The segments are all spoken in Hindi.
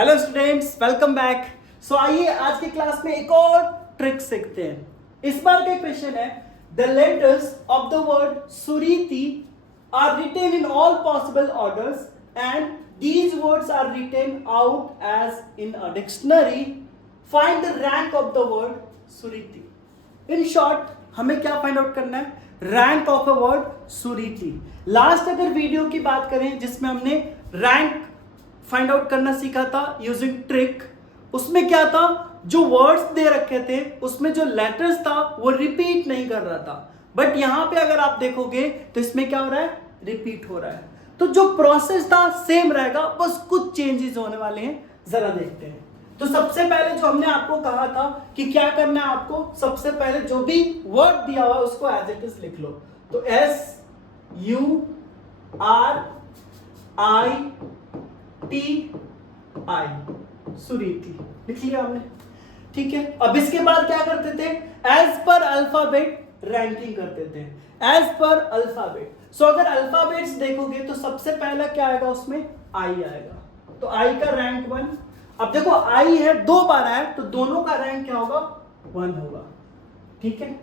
Hello students, welcome back. So आइए आज की क्लास में एक और ट्रिक सीखते हैं। इस बार का क्वेश्चन है, the letters of the word सुरीति are written in all possible orders and these words are written out as in a dictionary. Find the rank of the word suriti. In short, हमें क्या फाइंड आउट करना है? रैंक ऑफ अ वर्ड सुरीति। लास्ट अगर वीडियो की बात करें जिसमें हमने रैंक फाइंड आउट करना सीखा था यूजिंग ट्रिक, उसमें क्या था, जो वर्ड्स दे रखे थे उसमें जो लेटर्स था वो रिपीट नहीं कर रहा था, बट यहां पे अगर आप देखोगे तो इसमें क्या हो रहा है, रिपीट हो रहा है। तो जो प्रोसेस था सेम रहेगा, बस कुछ चेंजेस होने वाले हैं, जरा देखते हैं। तो सबसे पहले जो हमने आपको कहा था कि क्या करना है आपको, सबसे पहले जो भी वर्ड दिया हुआ है उसको एज इट इज लिख लो। तो SURITI सुरीति लिख लिया हमने, ठीक है। अब इसके बाद क्या करते थे, एज पर अल्फाबेट रैंकिंग करते थे, एज पर अल्फाबेट। सो अगर अल्फाबेट्स देखोगे तो सबसे पहला क्या आएगा, उसमें आई आएगा। तो आई का रैंक 1। अब देखो आई है, 2 बार आया तो दोनों का रैंक क्या होगा, 1 होगा, ठीक है।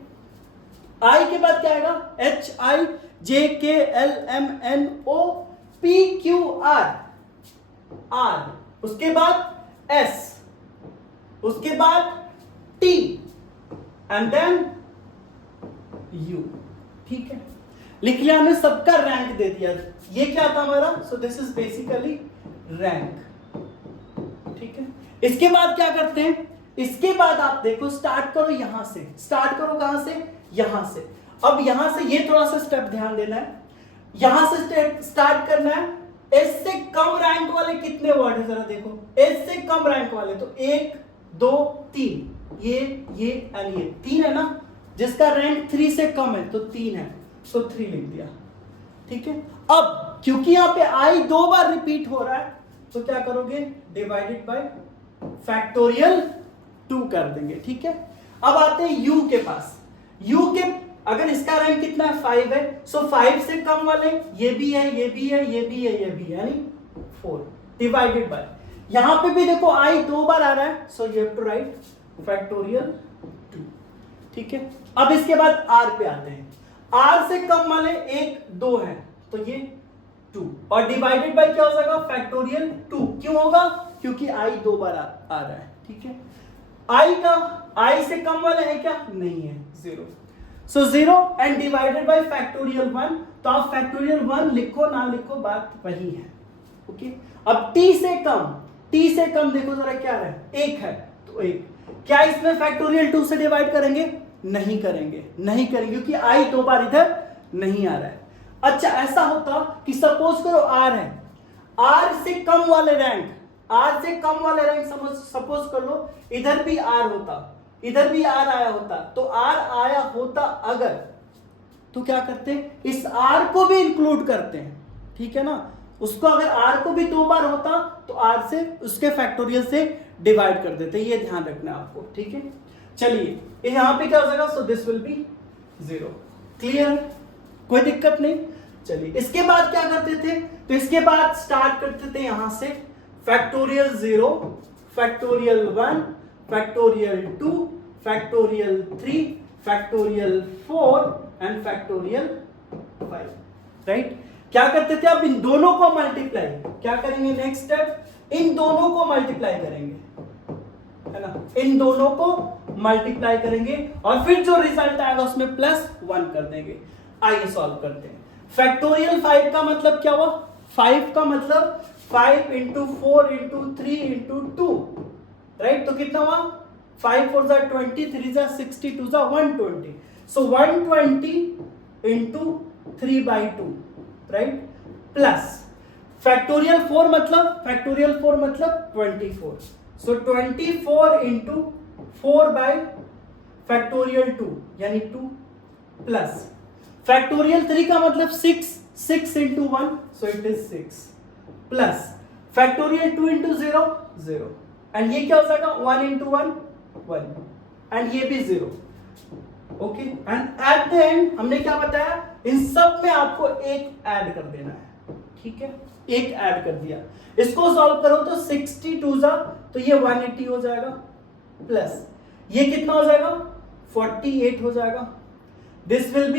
आई के बाद क्या आएगा, HIJKLMNOPQR R, उसके बाद S, उसके बाद T एंड देन U, ठीक है। लिख लिया हमने, सबका रैंक दे दिया। ये क्या था हमारा, so this is basically rank, ठीक है। इसके बाद क्या करते हैं, इसके बाद आप देखो, स्टार्ट करो यहां से, स्टार्ट करो कहां से, यहां से। अब यहां से ये थोड़ा सा स्टेप ध्यान देना है, यहां से स्टार्ट करना है। एस से कम रैंक वाले कितने वर्ड है, जरा देखो, एस से कम रैंक वाले तो 1 2 3, ये एंड ये 3 है ना, जिसका रैंक 3 से कम है तो 3 है, सो 3 लिख दिया, ठीक है। अब क्योंकि यहां पे आई 2 बार रिपीट हो रहा है तो क्या करोगे, डिवाइडेड बाय फैक्टोरियल 2 कर देंगे, ठीक है। अब आते हैं यू के पास। यू के अगर इसका रैंक कितना है, 5 है, सो 5 से कम वाले ये भी है, ये भी है, ये भी है, ये भी है, यानी 4 डिवाइडेड बाय, यहां पे भी देखो आई 2 बार आ रहा है, so you have to write factorial 2, ठीक है। अब इसके बाद आर पे आते हैं। आर से कम वाले 1 2 है तो ये 2, और डिवाइडेड बाय क्या हो जाएगा, फैक्टोरियल 2। क्यों होगा, क्योंकि आई 2 बार आ रहा है, ठीक है। आई से कम वाले है क्या, नहीं है, 0, सो 0 एंड डिवाइडेड बाय फैक्टोरियल 1। तो आप फैक्टोरियल 1 लिखो ना लिखो, बात वही है, ओके। अब टी से कम देखो जरा क्या है, 1 है तो 1। क्या इसमें फैक्टोरियल 2 से डिवाइड करेंगे, नहीं करेंगे क्योंकि आई 2 बार इधर नहीं आ रहा है। अच्छा, ऐसा होता कि सपोज करो आर है, आर से कम वाले रैंक सपोज कर लो, इधर भी आर होता, इधर भी आर आया होता, तो आर आया होता अगर, तो क्या करते हैं, इस आर को भी इंक्लूड करते हैं, ठीक है ना। उसको अगर आर को भी 2 बार होता तो आर से उसके फैक्टोरियल से डिवाइड कर देते, ये ध्यान रखना है आपको, ठीक है। चलिए यहां पे क्या हो जाएगा, so this will be 0, clear, कोई दिक्कत नहीं। चलिए इसके बाद क्या करते थे, तो इसके बाद स्टार्ट करते थे यहां से, factorial 0, factorial 1, factorial 2, factorial 3, factorial 4 and factorial 5, right. क्या करते थे, अब इन दोनों को मल्टीप्लाई, क्या करेंगे, नेक्स्ट स्टेप, इन दोनों को मल्टीप्लाई करेंगे, है ना, इन दोनों को मल्टीप्लाई करेंगे और फिर जो रिजल्ट आएगा उसमें +1 कर देंगे। आइए सॉल्व करते हैं। फैक्टोरियल 5 का मतलब क्या हुआ, 5 का मतलब 5 इंटू 4 इंटू 3 इंटू 2, राइट। तो कितना हुआ, 5 4 जा 20, 3 जा 60, 2 जा 120, सो 120 इंटू 3/2, राइट, प्लस फैक्टोरियल 4 मतलब 24, सो 24 इंटू 4 बाय फैक्टोरियल 2 यानी 2, प्लस फैक्टोरियल 3 का मतलब 6 into 1, so it is 6, plus factorial 2 into 0 0, and ये क्या हो जाएगा, 1 इंटू 1 1, एंड ये भी 0, okay. And at the end हमने क्या बताया, इन सब में आपको एक ऐड कर देना है, ठीक है, एक ऐड कर दिया। इसको सॉल्व करो तो 62 जा तो ये 180 हो जाएगा, प्लस ये कितना हो जाएगा 48 हो जाएगा। दिस विल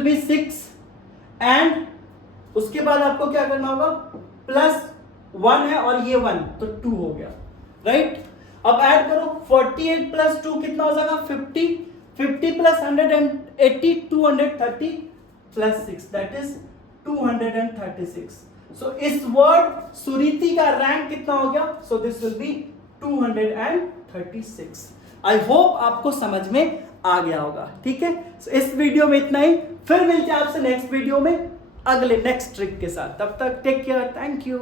बी 6 एंड उसके बाद आपको क्या करना होगा, प्लस 1 है और ये 1 तो 2 हो गया, राइट। अब ऐड करो 48 प्लस 2 कितना हो जाएगा 50, 50 प्लस 180 230 प्लस 6 दैट इज 236। सो इस वर्ड सुरीति का रैंक कितना हो गया, so this will be 236। I hope आपको समझ में आ गया होगा, ठीक है। so, इस वीडियो में इतना ही, फिर मिलते हैं आपसे नेक्स्ट वीडियो में अगले नेक्स्ट ट्रिक के साथ। तब तक टेक केयर, थैंक यू।